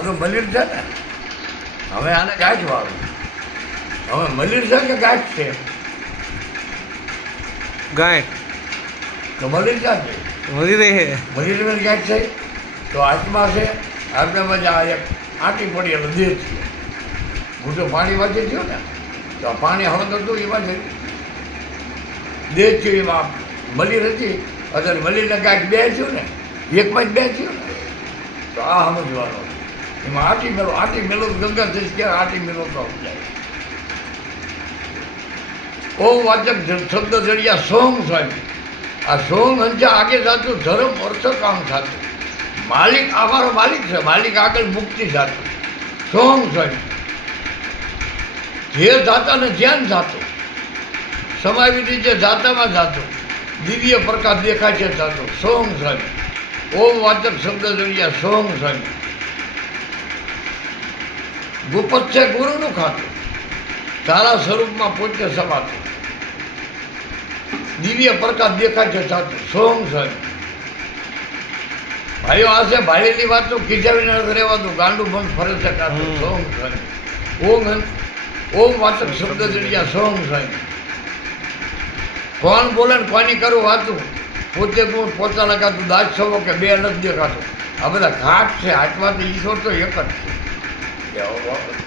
તો મલિર છે ને? હવે આને ગાંઠ વાળું. હવે મલિર છે કે ગાંઠ છે? ગાંઠ. તો મલિર ક્યાં છે મળી રહી છે. મલિર ગાંઠ છે? તો આત્મા છે. આત્મામાં જ આ એક આંટી પડી એટલે દેહ છે. મોટું પાણી વાંચે થયું ને. તો પાણી હવે નતું એમાં છે દેહ છે એમાં. મલિર હતી. અત્યારે મલિરને ગાંઠ બે થયું ને. એકમાં જ બે થયું ને. તો આ સમજવાનું. એમાં આટી મેળો આટી મેળો તો ગંગા થઈશ કે આટી મેળો તો જાય. ઓ વાચક જ- શબ્દ જડિયા સોંગ સ્વામી આ સોંગ હંચા આગે જાતું ધર્મ અર્થ કામ થતું માલિક અમારો માલિક છે, માલિક આગળ મુક્તિ જાતું સોંગ સ્વામી જે જાતાને જ્ઞાન જાતું સમાવી રીતે જાતામાં જાતું દિવ્ય પ્રકાશ દેખાય છે જાતું સોંગ સ્વામી ઓમ વાચક શબ્દ જડિયા સોંગ સ્વામી ગુપત છે ગુરુનું ખાતું. તારા સ્વરૂપમાં પોતે સમાતું. દિવ્ય પ્રકાશ દેખાય છે સાચું સોમ સ્વામી ભાઈઓ આ છે ભાઈની વાત તો કીધા વિના રહેવાતું ગાંડું બંધ ફરે છે કાતું સોમ સ્વામી ઓમ ઓમ વાચક શબ્દ જડિયા સોમ સ્વામી કોણ બોલે ને કોની કરું વાતું? પોતે તું પોતા લગાતું દાસ છો કે બે નથી દેખાતું. આ બધા ઘાટ છે. હાથમાં તો ઈશ્વર તો એક જ છે. Yeah, welcome.